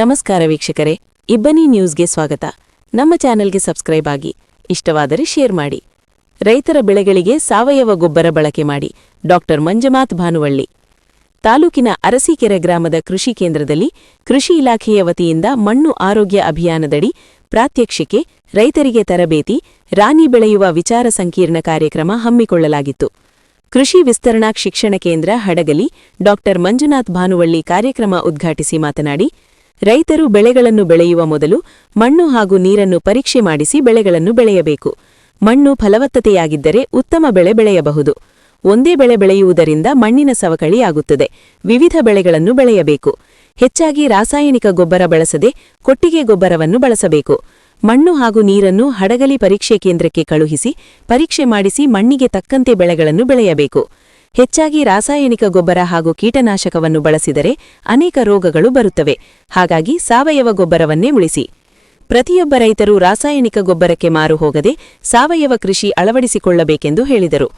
ನಮಸ್ಕಾರ ವೀಕ್ಷಕರೇ, ಇಬ್ಬನಿ ನ್ಯೂಸ್ಗೆ ಸ್ವಾಗತ. ನಮ್ಮ ಚಾನೆಲ್ಗೆ ಸಬ್ಸ್ಕ್ರೈಬ್ ಆಗಿ, ಇಷ್ಟವಾದರೆ ಶೇರ್ ಮಾಡಿ. ರೈತರ ಬೆಳೆಗಳಿಗೆ ಸಾವಯವ ಗೊಬ್ಬರ ಬಳಕೆ ಮಾಡಿ. ಡಾಕ್ಟರ್ ಮಂಜುನಾಥ್ ಭಾನುವಳ್ಳಿ. ತಾಲೂಕಿನ ಅರಸೀಕೆರೆ ಗ್ರಾಮದ ಕೃಷಿ ಕೇಂದ್ರದಲ್ಲಿ ಕೃಷಿ ಇಲಾಖೆಯ ವತಿಯಿಂದ ಮಣ್ಣು ಆರೋಗ್ಯ ಅಭಿಯಾನದಡಿ ಪ್ರಾತ್ಯಕ್ಷಿಕೆ, ರೈತರಿಗೆ ತರಬೇತಿ, ರಾನಿ ಬೆಳೆಯುವ ವಿಚಾರ ಸಂಕಿರಣ ಕಾರ್ಯಕ್ರಮ ಹಮ್ಮಿಕೊಳ್ಳಲಾಗಿತ್ತು. ಕೃಷಿ ವಿಸ್ತರಣಾ ಶಿಕ್ಷಣ ಕೇಂದ್ರ ಹಡಗಲಿ ಡಾಕ್ಟರ್ ಮಂಜುನಾಥ್ ಭಾನುವಳ್ಳಿ ಕಾರ್ಯಕ್ರಮ ಉದ್ಘಾಟಿಸಿ ಮಾತನಾಡಿ, ರೈತರು ಬೆಳೆಗಳನ್ನು ಬೆಳೆಯುವ ಮೊದಲು ಮಣ್ಣು ಹಾಗೂ ನೀರನ್ನು ಪರೀಕ್ಷೆ ಮಾಡಿಸಿ ಬೆಳೆಗಳನ್ನು ಬೆಳೆಯಬೇಕು. ಮಣ್ಣು ಫಲವತ್ತತೆಯಾಗಿದ್ದರೆ ಉತ್ತಮ ಬೆಳೆ ಬೆಳೆಯಬಹುದು. ಒಂದೇ ಬೆಳೆ ಬೆಳೆಯುವುದರಿಂದ ಮಣ್ಣಿನ ಸವಕಳಿಯಾಗುತ್ತದೆ. ವಿವಿಧ ಬೆಳೆಗಳನ್ನು ಬೆಳೆಯಬೇಕು. ಹೆಚ್ಚಾಗಿ ರಾಸಾಯನಿಕ ಗೊಬ್ಬರ ಬಳಸದೆ ಕೊಟ್ಟಿಗೆ ಗೊಬ್ಬರವನ್ನು ಬಳಸಬೇಕು. ಮಣ್ಣು ಹಾಗೂ ನೀರನ್ನು ಹಡಗಲಿ ಪರೀಕ್ಷೆ ಕೇಂದ್ರಕ್ಕೆ ಕಳುಹಿಸಿ ಪರೀಕ್ಷೆ ಮಾಡಿಸಿ ಮಣ್ಣಿಗೆ ತಕ್ಕಂತೆ ಬೆಳೆಗಳನ್ನು ಬೆಳೆಯಬೇಕು. ಹೆಚ್ಚಾಗಿ ರಾಸಾಯನಿಕ ಗೊಬ್ಬರ ಹಾಗೂ ಕೀಟನಾಶಕವನ್ನು ಬಳಸಿದರೆ ಅನೇಕ ರೋಗಗಳು ಬರುತ್ತವೆ. ಹಾಗಾಗಿ ಸಾವಯವ ಗೊಬ್ಬರವನ್ನೇ ಉಳಿಸಿ. ಪ್ರತಿಯೊಬ್ಬ ರೈತರು ರಾಸಾಯನಿಕ ಗೊಬ್ಬರಕ್ಕೆ ಮಾರು ಹೋಗದೆ ಸಾವಯವ ಕೃಷಿ ಅಳವಡಿಸಿಕೊಳ್ಳಬೇಕೆಂದು ಹೇಳಿದರು.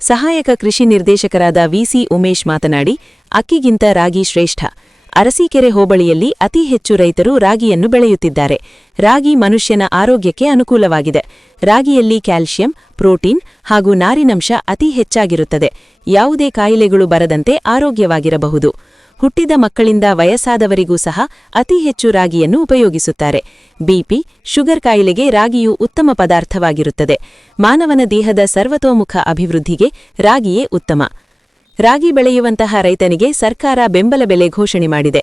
ಸಹಾಯಕ ಕೃಷಿ ನಿರ್ದೇಶಕರಾದ ವಿಸಿ ಉಮೇಶ್ ಮಾತನಾಡಿ, ಅಕ್ಕಿಗಿಂತ ರಾಗಿ ಶ್ರೇಷ್ಠ. ಅರಸೀಕೆರೆ ಹೋಬಳಿಯಲ್ಲಿ ಅತಿ ಹೆಚ್ಚು ರೈತರು ರಾಗಿಯನ್ನು ಬೆಳೆಯುತ್ತಿದ್ದಾರೆ. ರಾಗಿ ಮನುಷ್ಯನ ಆರೋಗ್ಯಕ್ಕೆ ಅನುಕೂಲವಾಗಿದೆ. ರಾಗಿಯಲ್ಲಿ ಕ್ಯಾಲ್ಸಿಯಂ, ಪ್ರೋಟೀನ್ ಹಾಗೂ ನಾರಿನಂಶ ಅತಿ ಹೆಚ್ಚಾಗಿರುತ್ತದೆ. ಯಾವುದೇ ಕಾಯಿಲೆಗಳು ಬರದಂತೆ ಆರೋಗ್ಯವಾಗಿರಬಹುದು. ಹುಟ್ಟಿದ ಮಕ್ಕಳಿಂದ ವಯಸ್ಸಾದವರಿಗೂ ಸಹ ಅತಿ ಹೆಚ್ಚು ರಾಗಿಯನ್ನು ಉಪಯೋಗಿಸುತ್ತಾರೆ. ಬಿಪಿ, ಶುಗರ್ ಕಾಯಿಲೆಗೆ ರಾಗಿಯು ಉತ್ತಮ ಪದಾರ್ಥವಾಗಿರುತ್ತದೆ. ಮಾನವನ ದೇಹದ ಸರ್ವತೋಮುಖ ಅಭಿವೃದ್ಧಿಗೆ ರಾಗಿಯೇ ಉತ್ತಮ. ರಾಗಿ ಬೆಳೆಯುವಂತಹ ರೈತನಿಗೆ ಸರ್ಕಾರ ಬೆಂಬಲ ಬೆಲೆ ಘೋಷಣೆ ಮಾಡಿದೆ.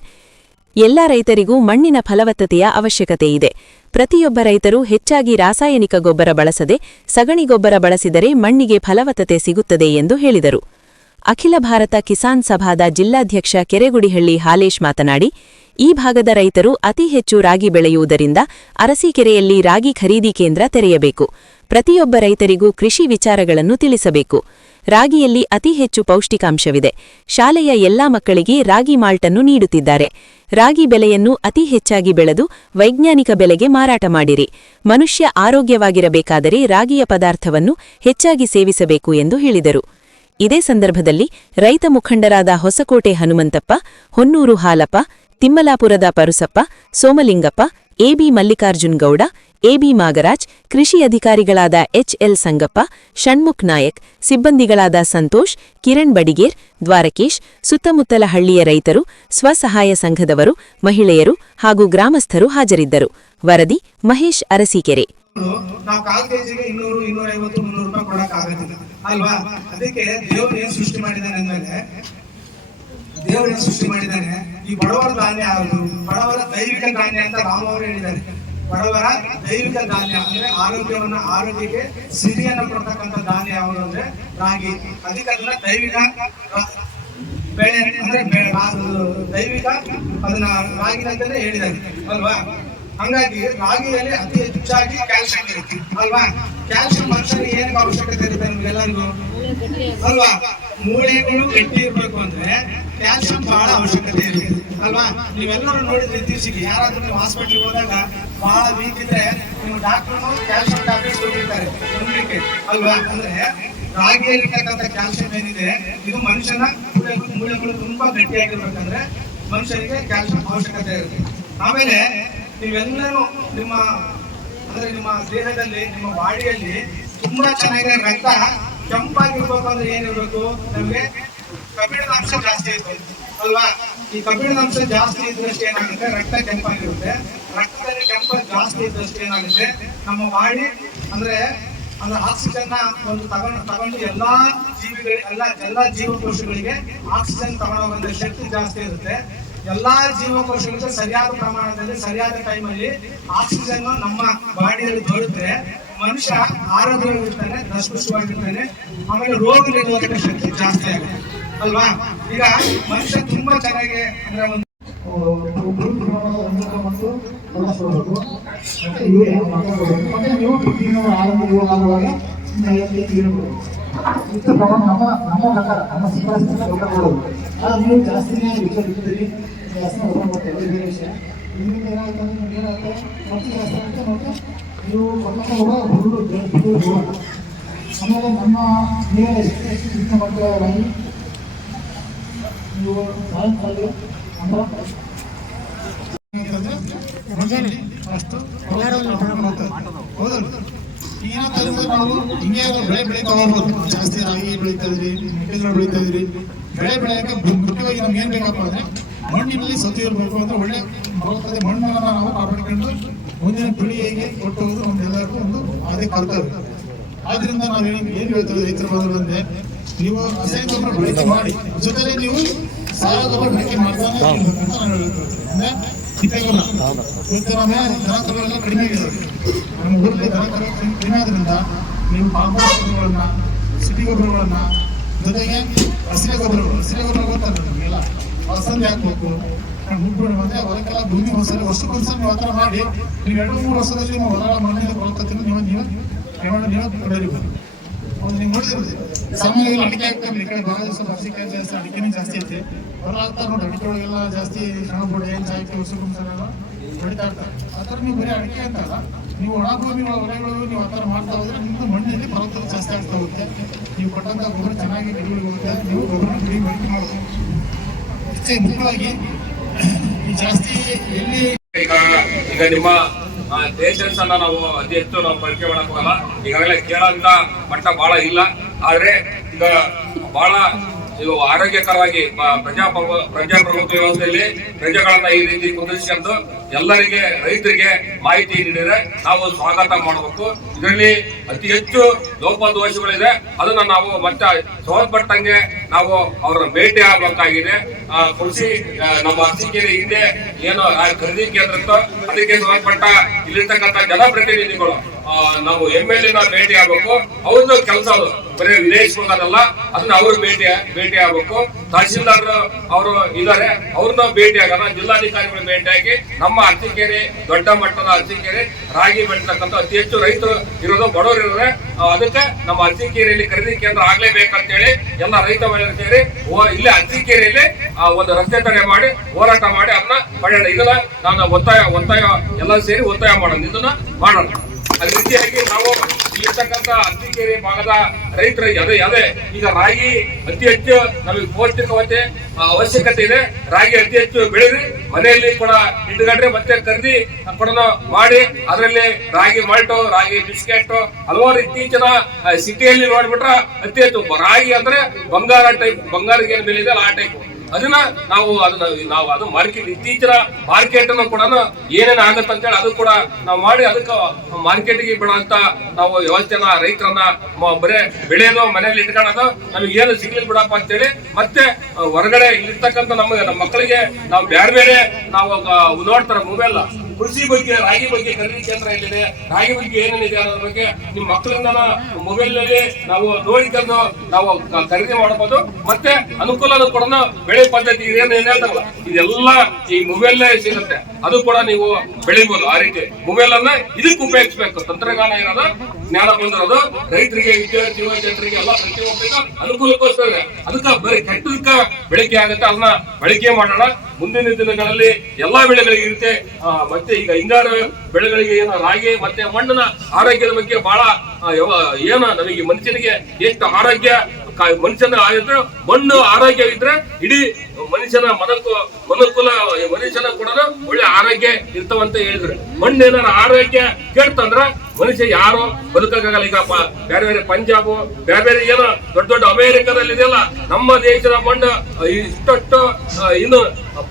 ಎಲ್ಲ ರೈತರಿಗೂ ಮಣ್ಣಿನ ಫಲವತ್ತತೆಯ ಅವಶ್ಯಕತೆ ಇದೆ. ಪ್ರತಿಯೊಬ್ಬ ರೈತರು ಹೆಚ್ಚಾಗಿ ರಾಸಾಯನಿಕ ಗೊಬ್ಬರ ಬಳಸದೆ ಸಗಣಿ ಗೊಬ್ಬರ ಬಳಸಿದರೆ ಮಣ್ಣಿಗೆ ಫಲವತ್ತತೆ ಸಿಗುತ್ತದೆ ಎಂದು ಹೇಳಿದರು. ಅಖಿಲ ಭಾರತ ಕಿಸಾನ್ ಸಭಾದ ಜಿಲ್ಲಾಧ್ಯಕ್ಷ ಕೆರೆಗುಡಿಹಳ್ಳಿ ಹಾಲೇಶ್ ಮಾತನಾಡಿ, ಈ ಭಾಗದ ರೈತರು ಅತಿ ಹೆಚ್ಚು ರಾಗಿ ಬೆಳೆಯುವುದರಿಂದ ಅರಸೀಕೆರೆಯಲ್ಲಿ ರಾಗಿ ಖರೀದಿ ಕೇಂದ್ರ ತೆರೆಯಬೇಕು. ಪ್ರತಿಯೊಬ್ಬ ರೈತರಿಗೂ ಕೃಷಿ ವಿಚಾರಗಳನ್ನು ತಿಳಿಸಬೇಕು. ರಾಗಿಯಲ್ಲಿ ಅತಿ ಹೆಚ್ಚು ಪೌಷ್ಟಿಕಾಂಶವಿದೆ. ಶಾಲೆಯ ಎಲ್ಲಾ ಮಕ್ಕಳಿಗೆ ರಾಗಿ ಮಾಲ್ಟನ್ನು ನೀಡುತ್ತಿದ್ದಾರೆ. ರಾಗಿ ಬೆಲೆಯನ್ನು ಅತಿ ಹೆಚ್ಚಾಗಿ ಬೆಳೆದು ವೈಜ್ಞಾನಿಕ ಬೆಲೆಗೆ ಮಾರಾಟ ಮಾಡಿರಿ. ಮನುಷ್ಯ ಆರೋಗ್ಯವಾಗಿರಬೇಕಾದರೆ ರಾಗಿಯ ಪದಾರ್ಥವನ್ನು ಹೆಚ್ಚಾಗಿ ಸೇವಿಸಬೇಕು ಎಂದು ಹೇಳಿದರು. ಇದೇ ಸಂದರ್ಭದಲ್ಲಿ ರೈತ ಮುಖಂಡರಾದ ಹೊಸಕೋಟೆ ಹನುಮಂತಪ್ಪ, ಹೊನ್ನೂರು ಹಾಲಪ್ಪ, ತಿಮ್ಮಲಾಪುರದ ಪರುಸಪ್ಪ, ಸೋಮಲಿಂಗಪ್ಪ, ಎಬಿ ಮಲ್ಲಿಕಾರ್ಜುನ್ ಗೌಡ, ಎಬಿ ಮಾಗರಾಜ್, ಕೃಷಿ ಅಧಿಕಾರಿಗಳಾದ ಎಚ್ಎಲ್ ಸಂಗಪ್ಪ, ಷಣ್ಮುಖ್ ನಾಯಕ್, ಸಿಬ್ಬಂದಿಗಳಾದ ಸಂತೋಷ್, ಕಿರಣ್ ಬಡಿಗೇರ್, ದ್ವಾರಕೇಶ್, ಸುತ್ತಮುತ್ತಲ ಹಳ್ಳಿಯ ರೈತರು, ಸ್ವಸಹಾಯ ಸಂಘದವರು, ಮಹಿಳೆಯರು ಹಾಗೂ ಗ್ರಾಮಸ್ಥರು ಹಾಜರಿದ್ದರು. ವರದಿ ಮಹೇಶ್, ಅರಸೀಕೆರೆ. ನಾವು ಕಾಲ್ ಕೆಜಿಗೆ 200, 250, 300 ರೂಪಾಯಿ ಕೊಡಕ್ ಆಗುತ್ತಿಲ್ಲ ಅಲ್ವಾ? ಅದಕ್ಕೆ ದೇವರು ಏನ್ ಸೃಷ್ಟಿ ಮಾಡಿದ್ದಾನೆ ಅಂದ್ಮೇಲೆ, ದೇವರು ಏನ್ ಸೃಷ್ಟಿ ಮಾಡಿದ್ದಾನೆ, ಈ ಬಡವರ ಧಾನ್ಯ ಯಾವುದು? ಬಡವರ ದೈವಿಕ ಧಾನ್ಯ ಅಂತ ರಾಮ ಅವರು ಹೇಳಿದ್ದಾರೆ. ಬಡವರ ದೈವಿಕ ಧಾನ್ಯ ಅಂದ್ರೆ ಆರೋಗ್ಯಕ್ಕೆ ಸಿರಿಯನ್ನು ಕೊಡ್ತಕ್ಕಂಥ ಧಾನ್ಯ ಯಾವುದು ಅಂದ್ರೆ ರಾಗಿ. ಅದಕ್ಕೆ ಅದನ್ನ ದೈವಿಕ ಬೆಳೆ ಅಂದ್ರೆ ದೈವಿಕ ಅದನ್ನ ರಾಗಿ ಅಂತಾನೆ ಹೇಳಿದ್ದಾರೆ ಅಲ್ವಾ? ಹಂಗಾಗಿ ರಾಗಿಯಲ್ಲಿ ಅತಿ ಹೆಚ್ಚಾಗಿ ಕ್ಯಾಲ್ಸಿಯಂ ಇರುತ್ತೆ ಅಲ್ವಾ? ಕ್ಯಾಲ್ಸಿಯಂ ಮನುಷ್ಯನಿಗೆ ಏನಕ್ಕೆ ಅವಶ್ಯಕತೆ ಇರುತ್ತೆ ನಮ್ಗೆಲ್ಲರಿಗೂ ಅಲ್ವಾ? ಮೂಳೆಗಳು ಗಟ್ಟಿ ಇರ್ಬೇಕು ಅಂದ್ರೆ ಕ್ಯಾಲ್ಸಿಯಂ ಬಹಳ ಅವಶ್ಯಕತೆ ಇರುತ್ತೆ ಅಲ್ವಾ? ನೀವೆಲ್ಲರೂ ನೋಡಿದ್ರೆ ಇತ್ತೀಚೆಗೆ ಯಾರಾದ್ರೂ ನೀವು ಹಾಸ್ಪಿಟಲ್ಗೆ ಹೋದಾಗ ಬಹಳ ವೀಕ್ ಇದ್ರೆ ನಿಮ್ಮ ಡಾಕ್ಟರ್ ಕ್ಯಾಲ್ಸಿಯಂ ಟ್ಯಾಬ್ಲೆಟ್ಸ್ ಕೊಟ್ಟಿರ್ತಾರೆ ತಿನ್ಲಿಕ್ಕೆ ಅಲ್ವಾ? ಅಂದ್ರೆ ರಾಗಿಯಲ್ಲಿರ್ತಕ್ಕಂಥ ಕ್ಯಾಲ್ಸಿಯಂ ಏನಿದೆ ಇದು ಮನುಷ್ಯನ ಮೂಳೆಗಳು ತುಂಬಾ ಗಟ್ಟಿಯಾಗಿರ್ಬೇಕಂದ್ರೆ ಮನುಷ್ಯನಿಗೆ ಕ್ಯಾಲ್ಸಿಯಂ ಅವಶ್ಯಕತೆ ಇರುತ್ತೆ. ಆಮೇಲೆ ನೀವೆಲ್ಲರೂ ನಿಮ್ಮ ದೇಹದಲ್ಲಿ, ನಿಮ್ಮ ಬಾಡಿಯಲ್ಲಿ ತುಂಬಾ ಚೆನ್ನಾಗಿ ರಕ್ತ ಕೆಂಪಾಗಿರ್ಬೇಕು ಅಂದ್ರೆ ಏನಿರ್ಬೇಕು? ನಮ್ಗೆ ಕಬ್ಬಿಣದ ಅಂಶ ಜಾಸ್ತಿ ಇರ್ಬೇಕು ಅಲ್ವಾ? ಈ ಕಬ್ಬಿಣದ ಅಂಶ ಜಾಸ್ತಿ ಇದ್ದಷ್ಟು ಏನಾಗುತ್ತೆ? ರಕ್ತ ಕೆಂಪಾಗಿರುತ್ತೆ. ರಕ್ತದಲ್ಲಿ ಕೆಂಪ ಜಾಸ್ತಿ ಇದ್ದಷ್ಟು ಏನಾಗುತ್ತೆ? ನಮ್ಮ ಬಾಡಿ ಅಂದ್ರೆ ಆಕ್ಸಿಜನ್ ಒಂದು ತಗೊಂಡು ಎಲ್ಲಾ ಜೀವಕೋಶಗಳಿಗೆ ಆಕ್ಸಿಜನ್ ತಗೊಂಡೋಗಂತ ಶಕ್ತಿ ಜಾಸ್ತಿ ಇರುತ್ತೆ. ಎಲ್ಲಾ ಜೀವಕೋಶಗಳಿಗೆ ಸರಿಯಾದ ಪ್ರಮಾಣದಲ್ಲಿ ಸರಿಯಾದ ಟೈಮಲ್ಲಿ ಆಕ್ಸಿಜನ್ ನಮ್ಮ ಬಾಡಿಯಲ್ಲಿ ದೊರೆತರೆ ಮನುಷ್ಯ ಆರೋಗ್ಯವಾಗಿರ್ತಾನೆ, ದಷ್ಟಪುಷ್ಟವಾಗಿರ್ತಾನೆ. ಆಮೇಲೆ ರೋಗ ನಿರೋಧಕ ಶಕ್ತಿ ಜಾಸ್ತಿ ಆಗುತ್ತೆ ಅಲ್ವಾ? ಈಗ ಮನುಷ್ಯ ತುಂಬಾ ಚೆನ್ನಾಗಿ ಅಂದ್ರೆ ಒಂದು ನೀವು ಜಾಸ್ತಿನೇ ವಿಷಯ ವಿಷಯ ನಿಮ್ಮಿಂದ ಏನಾಗುತ್ತೆ ಅಂದ್ರೆ ನಿಮ್ಗೆ ಏನಾಗುತ್ತೆ ಮತ್ತೆ ಜಾಸ್ತಿ ಆಗುತ್ತೆ. ಮತ್ತು ನೀವು ಕೊಟ್ಟಂತ ಹುಡುಗರು ಆಮೇಲೆ ನಮ್ಮ ಮೇಲೆ ಎಷ್ಟು ಚಿಂತೆ ಮಾಡ್ಕೊಳ್ಳೋದಾಗಿ ನೀವು ಸಾಯಂಕಾಲ ಅಂದ್ರೆ ಮಣ್ಣಿನಲ್ಲಿ ಅಷ್ಟು ಹೌದಲ್ಲ. ಏನಂತಂದ್ರೆ ನಾವು ಹಿಂಗೆ ಬೆಳೆ ಬೆಳೀತಾ ಹೋಗ್ಬೋದು. ಜಾಸ್ತಿ ರಾಗಿ ಬೆಳೀತಾ ಇದ್ರಿ, ಮೆಕ್ಕೆಜೋಳ ಬೆಳೀತಾ ಇದ್ರಿ, ಬೆಳೆ ಬೆಳೆಯಕ್ಕೆ ಮುಖ್ಯವಾಗಿ ನಮ್ಗೆ ಏನ್ ಬೇಕಪ್ಪ ಅಂದ್ರೆ ಮಣ್ಣಿನಲ್ಲಿ ಸತು ಇರಬೇಕು ಅಂದ್ರೆ ಒಳ್ಳೆ ಫಲವತ್ತತೆ ಮಣ್ಣನ್ನು ನಾವು ಕಾಪಾಡಿಕೊಂಡು ಮುಂದಿನ ಪೀಳಿಗೆಗೆ ಕೊಟ್ಟು ಹೋಗೋದು ನಮ್ಮೆಲ್ಲರಿಗೂ ಒಂದು ಅದೇ ಕರ್ತವ್ಯ. ಆದ್ರಿಂದ ನಾವು ಏನ್ ಹೇಳ್ತೇವೆ ರೈತರ ಬಂದ್ರೆ ನೀವು ರಾಸಾಯನಿಕ ಗೊಬ್ಬರ ಬಳಕೆ ಮಾಡಿ, ಜೊತೆಗೆ ನೀವು ಸಾವಯವ ಗೊಬ್ಬರ ಬಳಕೆ ಮಾಡ್ತಾನೆ ಅಂತ ನಾನು ಹೇಳ್ತೇವೆ. ಅಂದ್ರೆ ತಿಪ್ಪೆಗೊಬ್ಬರ ಇವತ್ತು ನಮ್ಮ ದನ ಕರುಗಳೆಲ್ಲ ಕಡಿಮೆ ಇದೆ. ನಮ್ಮ ಊರಲ್ಲಿ ದನ ಕರು ಕಡಿಮೆ ಆದ್ರಿಂದ ನೀವು ಕಾಂಪೋಸ್ಟ್ ಗೊಬ್ಬರಗಳನ್ನ, ಸಿಟಿ ಗೊಬ್ಬರಗಳನ್ನ, ಜೊತೆಗೆ ಹಸಿರೆ ಗೊಬ್ಬರ ಗೊತ್ತಲ್ಲ ನಿಮಗೆಲ್ಲ, ಹೊಸಂದಿ ಹಾಕ್ಬೇಕು. ಮತ್ತೆ ಹೊಲಕ್ಕೆಲ್ಲ ಭೂಮಿ ವರ್ಷಕ್ಕೊಂದ್ಸಲ ನೀವು ಆ ಥರ ಮಾಡಿ ನೀವು 2-3 ವರ್ಷದಲ್ಲಿ ನಿಮ್ಮ ಹೊಲ ಮಣ್ಣಿನ ಕೊಳಕತ್ತೀನಿ ನೀವು ಬೆಳೆಯಬಹುದು. ಒಂದು ನೀವು ನೋಡಿದಿರುತ್ತೆ ಸಾಮಾನ್ಯವಾಗಿ ಅಡಿಕೆ ಆಗ್ತಾರೆ. ಈ ಕಡೆ ಭಾಳ ದಿವಸ ವರ್ಷಕ್ಕೆ ಜಾಸ್ತಿ ಅಡಿಕೆನೇ ಜಾಸ್ತಿ ಐತೆ. ಹೊಲ ಆಗ್ತಾರೆ ನೋಡಿ, ಅಡಿಕೆ ಒಳಗೆಲ್ಲ ಜಾಸ್ತಿ ಸಣ್ಣ ಬೋಡೆ ಏನು ಜಾಕಿ ವರ್ಷಕ್ಕೊಂದ್ಸಲ ಬೆಳೀತಾ ಇರ್ತಾರೆ. ಆ ಥರ ನೀವು ಬರೀ ಅಡಿಕೆ ಅಂತಲ್ಲ, ನೀವು ಒಣ ಭೂಮಿ ಹೊಲಗಳು ನೀವು ಆ ಥರ ಮಾಡ್ತಾ ಹೋದ್ರೆ ನಿಮ್ಮದು ಮಣ್ಣಿನಲ್ಲಿ ಫಲವತ್ತತೆ ಜಾಸ್ತಿ ಆಗ್ತಾ ಹೋಗುತ್ತೆ. ನೀವು ಕೊಟ್ಟಂಥ ಗೊಬ್ಬರ ಚೆನ್ನಾಗಿ ಗಿಡಗಳಿಗೆ ಹೋಗುತ್ತೆ. ನೀವು ಗೊಬ್ಬರ ಬಿಡಿ ಬಳಕೆ ಮಾಡಬೇಕು. ಅಷ್ಟೇ ಮುಖ್ಯವಾಗಿ ಜಾಸ್ತಿ ಎಲ್ಲಿ ಈಗ ನಿಮ್ಮ ಪೇಷನ್ಸ್ ಅನ್ನ ನಾವು ಅತಿ ಹೆಚ್ಚು ನಾವು ಬಳಕೆ ಮಾಡಕ್ ಹೋಗಲ್ಲ. ಈಗಾಗಲೇ ಕೇಳೋಂತ ಮಟ್ಟ ಬಹಳ ಇಲ್ಲ. ಆದ್ರೆ ಈಗ ಬಹಳ ಇದು ಆರೋಗ್ಯಕರವಾಗಿ ಪ್ರಜಾಪ್ರಭುತ್ವ ವ್ಯವಸ್ಥೆಯಲ್ಲಿ ಪ್ರಜೆಗಳನ್ನ ಈ ರೀತಿ ಕುದಿಸ್ಕೊಂಡು ಎಲ್ಲರಿಗೆ ರೈತರಿಗೆ ಮಾಹಿತಿ ನೀಡಿದರೆ ನಾವು ಸ್ವಾಗತ ಮಾಡಬೇಕು. ಇದರಲ್ಲಿ ಅತಿ ಹೆಚ್ಚು ಲೋಪದೋಷಗಳಿದೆ. ಅದನ್ನ ನಾವು ಮತ್ತೆ ಸಂಬಂಧಪಟ್ಟಂಗೆ ನಾವು ಅವರ ಭೇಟಿ ಆಗಬೇಕಾಗಿದೆ. ಕೃಷಿ ನಮ್ಮ ಅರಸೀಕೆರೆ ಹಿಂದೆ ಏನು ಖರೀದಿ ಕೇಂದ್ರ ಇತ್ತು, ಅದಕ್ಕೆ ಸಂಬಂಧಪಟ್ಟ ಇಲ್ಲಿರ್ತಕ್ಕಂಥ ಜನಪ್ರತಿನಿಧಿಗಳು ನಾವು MLA ಭೇಟಿ ಆಗ್ಬೇಕು. ಅವ್ರದ್ದು ಕೆಲಸ ಅದು ಬರೀ ವಿಲೇಜ್ ಹೋಗೋದಲ್ಲ, ಅದನ್ನ ಅವರು ಭೇಟಿ ಆಗ್ಬೇಕು. ತಹಶೀಲ್ದಾರ್ ಅವರು ಇದ್ದಾರೆ, ಅವ್ರನ್ನ ಭೇಟಿ ಆಗೋಣ. ಜಿಲ್ಲಾಧಿಕಾರಿಗಳು ಭೇಟಿಯಾಗಿ ನಮ್ಮ ಅರಸೀಕೆರೆ ದೊಡ್ಡ ಮಟ್ಟದ ಅರಸೀಕೆರೆ ರಾಗಿ ಬೆಳೀತಕ್ಕಂಥ ಅತಿ ಹೆಚ್ಚು ರೈತರು ಇರೋದು, ಬಡವರು ಇರೋದ್ರೆ ಅದಕ್ಕೆ ನಮ್ಮ ಅರಸೀಕೆರೆಯಲ್ಲಿ ಖರೀದಿ ಕೇಂದ್ರ ಆಗ್ಲೇಬೇಕಂತೇಳಿ ಎಲ್ಲ ರೈತ ಮಹಿಳೆಯರು ಸೇರಿ ಇಲ್ಲಿ ಅರಸೀಕೆರೆಯಲ್ಲಿ ಒಂದು ರಸ್ತೆ ತಡೆ ಮಾಡಿ ಹೋರಾಟ ಮಾಡಿ ಅದನ್ನ ಪಡೆಯೋಣ. ಇದನ್ನ ನಾನು ಒತ್ತಾಯ ಎಲ್ಲ ಸೇರಿ ಒತ್ತಾಯ ಮಾಡೋಣ, ಇದನ್ನ ಮಾಡೋಣ. ಅದೇ ರೀತಿಯಾಗಿ ನಾವು ಇರ್ತಕ್ಕಂಥ ಅರಸೀಕೆರೆ ಭಾಗದ ರೈತರು ಅದೇ ಈಗ ರಾಗಿ ಅತಿ ಹೆಚ್ಚು ನಮಗೆ ಪೌಷ್ಟಿಕತೆ ಅವಶ್ಯಕತೆ ಇದೆ. ರಾಗಿ ಅತಿ ಹೆಚ್ಚು ಬೆಳೆದು ಮನೆಯಲ್ಲಿ ಕೂಡ ಇಟ್ಕೊಂಡ್ರೆ ಮತ್ತೆ ಖರೀದಿ ಕೂಡ ಮಾಡಿ ಅದರಲ್ಲಿ ರಾಗಿ ಮಾಲ್ಟು, ರಾಗಿ ಬಿಸ್ಕೆಟ್ ಹಲವಾರು ಇತ್ತೀಚಿನ ಸಿಟಿಯಲ್ಲಿ ನೋಡ್ಬಿಟ್ರೆ ಅತಿ ಹೆಚ್ಚು ರಾಗಿ ಅಂದ್ರೆ ಬಂಗಾರಿಗೆ ಏನು ಬೆಲೆ ಇದೆ ಆ ಟೈಪ್ ಅದನ್ನ ನಾವು ಅದು ಮಾರ್ಕೆಟ್ ಇತ್ತೀಚಿನ ಮಾರ್ಕೆಟ್ ಅನ್ನು ಕೂಡ ಏನೇನು ಆಗತ್ತೆ ಅಂತ ಹೇಳಿ ಅದು ಕೂಡ ನಾವು ಮಾಡಿ ಅದಕ್ಕೆ ಮಾರ್ಕೆಟ್ಗೆ ಬಿಡುವಂತ ನಾವು ವ್ಯವಸ್ಥೆನ ರೈತರನ್ನ ಬರೇ ಬೆಳೆಯೋದು ಮನೆಯಲ್ಲಿ ಇಟ್ಕೊಳ್ಳೋದು ನಮಗೆ ಏನು ಸಿಗ್ಲಿಲ್ಲ ಬಿಡಪ್ಪ ಅಂತೇಳಿ ಮತ್ತೆ ಹೊರಗಡೆ ಇರ್ತಕ್ಕಂಥ ನಮ್ಮ ಮಕ್ಕಳಿಗೆ ನಾವು ಬೇರೆ ನಾವು ನೋಡ್ತಾರೆ ಮೊಬೈಲ್ ಕೃಷಿ ಬಗ್ಗೆ, ರಾಗಿ ಬಗ್ಗೆ ಖರೀದಿ ಕೇಂದ್ರ ಎಲ್ಲಿದೆ, ರಾಗಿ ಬಗ್ಗೆ ಏನೇನಿದೆ ಅನ್ನೋದ್ರ ಬಗ್ಗೆ ನಿಮ್ಮ ಮಕ್ಕಳಿಂದ ಮೊಬೈಲ್ ನಲ್ಲಿ ನಾವು ನೋಡಿಕೊಂಡು ನಾವು ಖರೀದಿ ಮಾಡಬಹುದು. ಮತ್ತೆ ಅನುಕೂಲ ಕೂಡ ಬೆಳೆ ಪದ್ಧತಿ ಏನ್ ಹೇಳ್ತಾರಲ್ಲ ಇದೆಲ್ಲ ಈ ಮೊಬೈಲ್ ಸಿಗುತ್ತೆ, ಅದು ಕೂಡ ನೀವು ಬೆಳಿಬಹುದು. ಆ ರೀತಿ ಮೊಬೈಲ್ ಅನ್ನ ಇದಕ್ಕೆ ಉಪಯೋಗಿಸಬೇಕು. ತಂತ್ರಜ್ಞಾನ ಇರೋದು, ಜ್ಞಾನ ಬಂದಿರೋದು ರೈತರಿಗೆ, ವಿದ್ಯಾರ್ಥಿ ಯುವ ಜನರಿಗೆ ಎಲ್ಲ ಪ್ರತಿಯೊಬ್ಬರಿಗೆ ಅನುಕೂಲಕ್ಕೋಸ್ಕರ ಇದೆ. ಅದಕ್ಕೆ ಬರೀ ಕೆಟ್ಟದಕ್ಕ ಬೆಳಿಗ್ಗೆ ಆಗುತ್ತೆ, ಅದನ್ನ ಬಳಕೆ ಮಾಡೋಣ. ಮುಂದಿನ ದಿನಗಳಲ್ಲಿ ಎಲ್ಲಾ ಬೆಳೆಗಳಿಗೆ ಇರುತ್ತೆ. ಮತ್ತೆ ಈಗ ಹಿಂಗಾರು ಬೆಳೆಗಳಿಗೆ ಏನು ರಾಗಿ ಮತ್ತೆ ಮಣ್ಣಿನ ಆರೋಗ್ಯದ ಬಗ್ಗೆ ಬಹಳ ಏನು ನಮಗೆ ಮನುಷ್ಯನಿಗೆ ಎಷ್ಟು ಆರೋಗ್ಯ ಮನುಷ್ಯನ ಆಗಿದ್ರೆ ಮಣ್ಣು ಆರೋಗ್ಯವಿದ್ರೆ ಇಡೀ ಮನುಷ್ಯನ ಮನುಕುಲ ಮನುಷ್ಯನ ಕೂಡ ಒಳ್ಳೆ ಆರೋಗ್ಯ ಇರ್ತವಂತ ಹೇಳಿದ್ರು. ಮಣ್ಣು ಏನಾರ ಆರೋಗ್ಯ ಕೇಳ್ತಂದ್ರ ಮನುಷ್ಯ ಯಾರು ಬದುಕಾಗಲ್ಲ. ಈಗ ಬೇರೆ ಪಂಜಾಬ್ ಬೇರೆ ಏನೋ ದೊಡ್ಡ ಅಮೆರಿಕದಲ್ಲಿ ಇದೆಯಲ್ಲ, ನಮ್ಮ ದೇಶದ ಮಣ್ಣು ಇಷ್ಟೊಟ್ಟು ಇನ್ನು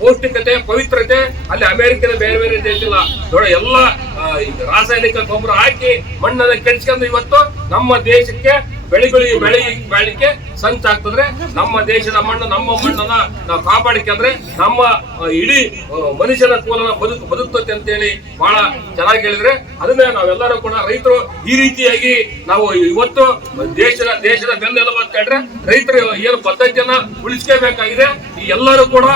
ಪೌಷ್ಟಿಕತೆ ಪವಿತ್ರತೆ ಅಲ್ಲಿ ಅಮೆರಿಕದ ಬೇರೆ ದೇಶ ಇಲ್ಲ. ಎಲ್ಲ ರಾಸಾಯನಿಕ ಗೊಬ್ಬರ ಹಾಕಿ ಮಣ್ಣನ್ನ ಕೆಡಿಸ್ಕೊಂಡು ಇವತ್ತು ನಮ್ಮ ದೇಶಕ್ಕೆ ಬೆಳಿಗ್ಗೆ ಸಂಚಾಗ್ತದ್ರೆ ನಮ್ಮ ದೇಶದ ಮಣ್ಣು, ನಮ್ಮ ಮಣ್ಣನ್ನ ನಾವು ಕಾಪಾಡಿಕೊಂಡ್ರೆ ನಮ್ಮ ಇಡೀ ಮನುಷ್ಯನ ಕೂಲನ ಬದುಕ್ತತೆ ಅಂತೇಳಿ ಬಹಳ ಚೆನ್ನಾಗಿ ಹೇಳಿದ್ರೆ ಅದನ್ನ ನಾವೆಲ್ಲರೂ ಕೂಡ ರೈತರು ಈ ರೀತಿಯಾಗಿ ನಾವು ಇವತ್ತು ದೇಶದ ಬೆನ್ನೆಲುಬು ಅಂತ ಹೇಳಿದ್ರೆ ರೈತರು ಏನು ಪದ್ಧತಿಯನ್ನ ಉಳಿಸ್ಕೋಬೇಕಾಗಿದೆ. ಈ ಎಲ್ಲರೂ ಕೂಡ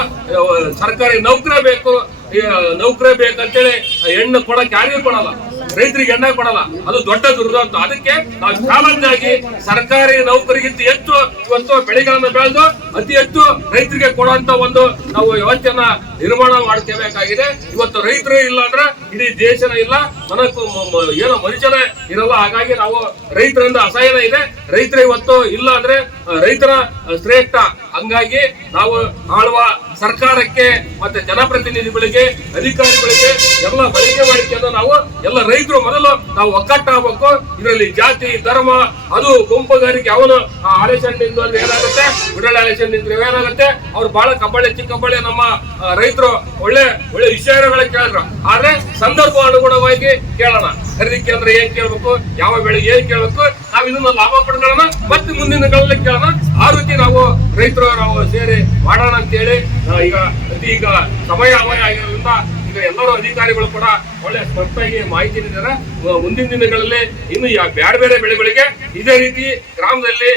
ಸರ್ಕಾರಿ ನೌಕರೇ ಬೇಕಂತೇಳಿ ಹೆಣ್ಣು ಕೊಡಕ್ಕೆ ಯಾರಿಗೂ ಕೊಡಲ್ಲ, ರೈತರಿಗೆ ಎಣ್ಣೆ ಕೊಡಲ್ಲ, ಅದು ದೊಡ್ಡ ದುರ್ದಂತ. ಅದಕ್ಕೆ ನಾವು ಚಾಲೆಂಜ್ ಆಗಿ ಸರ್ಕಾರಿ ನೌಕರಿಗಿಂತ ಹೆಚ್ಚು ಇವತ್ತು ಬೆಳೆಗಳನ್ನ ಬೆಳೆದು ಅತಿ ಹೆಚ್ಚು ರೈತರಿಗೆ ಕೊಡುವಂತ ಒಂದು ನಾವು ವ್ಯವಸ್ಥೆಯನ್ನ ನಿರ್ಮಾಣ ಮಾಡ್ಕೋಬೇಕಾಗಿದೆ. ಇವತ್ತು ರೈತರು ಇಲ್ಲ ಅಂದ್ರೆ ಇಡೀ ದೇಶನ ಇಲ್ಲ, ಏನೋ ಮನುಷ್ಯನೇ ಇರಲ್ಲ. ಹಾಗಾಗಿ ನಾವು ರೈತರಿಂದ ಅಸಹ್ಯನ ಇದೆ. ರೈತರ ಇವತ್ತು ಇಲ್ಲ ಅಂದ್ರೆ ರೈತರ ಶ್ರೇಷ್ಠ. ಹಂಗಾಗಿ ನಾವು ಆಳುವ ಸರ್ಕಾರಕ್ಕೆ ಮತ್ತೆ ಜನಪ್ರತಿನಿಧಿಗಳಿಗೆ ಅಧಿಕಾರಿಗಳಿಗೆ ಎಲ್ಲ ಬಳಕೆ ಮಾಡಿಕೊಂಡು ನಾವು ಎಲ್ಲ ರೈತರು ಮೊದಲು ನಾವು ಒಗ್ಗಟ್ಟಾಗಬೇಕು. ಇದರಲ್ಲಿ ಜಾತಿ ಧರ್ಮ ಅದು ಗುಂಪುಗಾರಿಕೆ ಅವನು ಆಲೇಷನ್ ನಿಂದ್ರೆ ಏನಾಗುತ್ತೆ, ಬಿಡಳೆ ಆಲೇಷನ್ ನಿಂದ್ರೆ ಏನಾಗುತ್ತೆ. ಅವ್ರು ಬಹಳ ಕಬ್ಬಳೆ ಚಿಕ್ಕಬ್ಬಳೆ ನಮ್ಮ ರೈತರು ಒಳ್ಳೆ ಒಳ್ಳೆ ವಿಷಯಗಳ ಕೇಳಿದ್ರು. ಆದ್ರೆ ಸಂದರ್ಭ ಅನುಗುಣವಾಗಿ ಕೇಳೋಣ. ಖರೀದಿ ಕೇಂದ್ರ ಏನ್ ಕೇಳ್ಬೇಕು, ಯಾವ ಬೆಳೆ ಏನ್ ಕೇಳ್ಬೇಕು, ನಾವ್ ಇದನ್ನ ಲಾಭ ಪಡ್ಕೊಳ್ಳೋಣ ಮತ್ತೆ ಮುಂದಿನ ದಿನಗಳಲ್ಲಿ ಕೇಳೋಣ. ಆ ರೀತಿ ನಾವು ರೈತರು ನಾವು ಸೇರಿ ಮಾಡೋಣ ಅಂತೇಳಿ ಈಗ ಸಮಯ ಅಮಯ ಆಗಿರೋದ್ರಿಂದ ಈಗ ಎಲ್ಲರೂ ಅಧಿಕಾರಿಗಳು ಕೂಡ ಒಳ್ಳೆ ಸ್ಪಷ್ಟವಾಗಿ ಮಾಹಿತಿ ನೀಡಿದ್ದಾರೆ. ಮುಂದಿನ ದಿನಗಳಲ್ಲಿ ಇನ್ನು ಬೇರೆ ಬೇರೆ ಬೆಳೆಗಳಿಗೆ ಇದೇ ರೀತಿ ಗ್ರಾಮದಲ್ಲಿ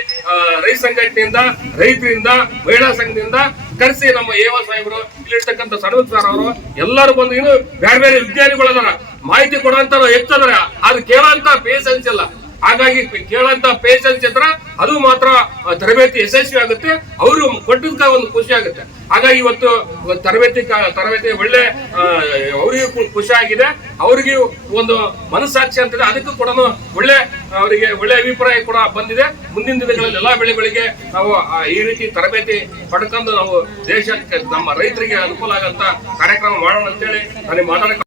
ರೈತ ಸಂಘಟನೆಯಿಂದ, ರೈತರಿಂದ, ಮಹಿಳಾ ಸಂಘದಿಂದ ಕರೆಸಿ ನಮ್ಮ ಏವ ಸಾಹೇಬರು, ಇಲ್ಲಿರ್ತಕ್ಕಂಥ ಸಣ್ಣ ಸರ್ ಅವರು ಎಲ್ಲರೂ ಬಂದು ಇನ್ನು ಬೇರೆ ಬೇರೆ ವಿಜ್ಞಾನಿಗಳು ಅದಾರ, ಮಾಹಿತಿ ಕೊಡುವಂತ ಹೆಚ್ಚದಾರ. ಅದು ಕೇಳೋಂತ ಪೇಷನ್ಸ್ ಇಲ್ಲ. ಹಾಗಾಗಿ ಕೇಳಂತ ಪೇಷನ್ಸ್ ಇದ್ರ ಅದು ಮಾತ್ರ ತರಬೇತಿ ಯಶಸ್ವಿ ಆಗುತ್ತೆ. ಅವರು ಕೊಟ್ಟಿದ್ದ ಒಂದು ಖುಷಿ ಆಗುತ್ತೆ. ಹಾಗಾಗಿ ಇವತ್ತು ತರಬೇತಿ ಒಳ್ಳೆ ಅವರಿಗೂ ಖುಷಿ ಆಗಿದೆ. ಅವ್ರಿಗೆ ಒಂದು ಮನಸ್ಸಾಕ್ಷಿ ಅಂತಿದೆ, ಅದಕ್ಕೂ ಕೂಡ ಒಳ್ಳೆ ಅವರಿಗೆ ಒಳ್ಳೆ ಅಭಿಪ್ರಾಯ ಕೂಡ ಬಂದಿದೆ. ಮುಂದಿನ ದಿನಗಳಲ್ಲಿ ಎಲ್ಲಾ ಬೆಳೆಗಳಿಗೆ ನಾವು ಈ ರೀತಿ ತರಬೇತಿ ಪಡ್ಕೊಂಡು ನಾವು ದೇಶಕ್ಕೆ ನಮ್ಮ ರೈತರಿಗೆ ಅನುಕೂಲ ಆಗಂತ ಕಾರ್ಯಕ್ರಮ ಮಾಡೋಣ ಅಂತೇಳಿ ನನಗೆ ಮಾತಾಡಕ್ಕೆ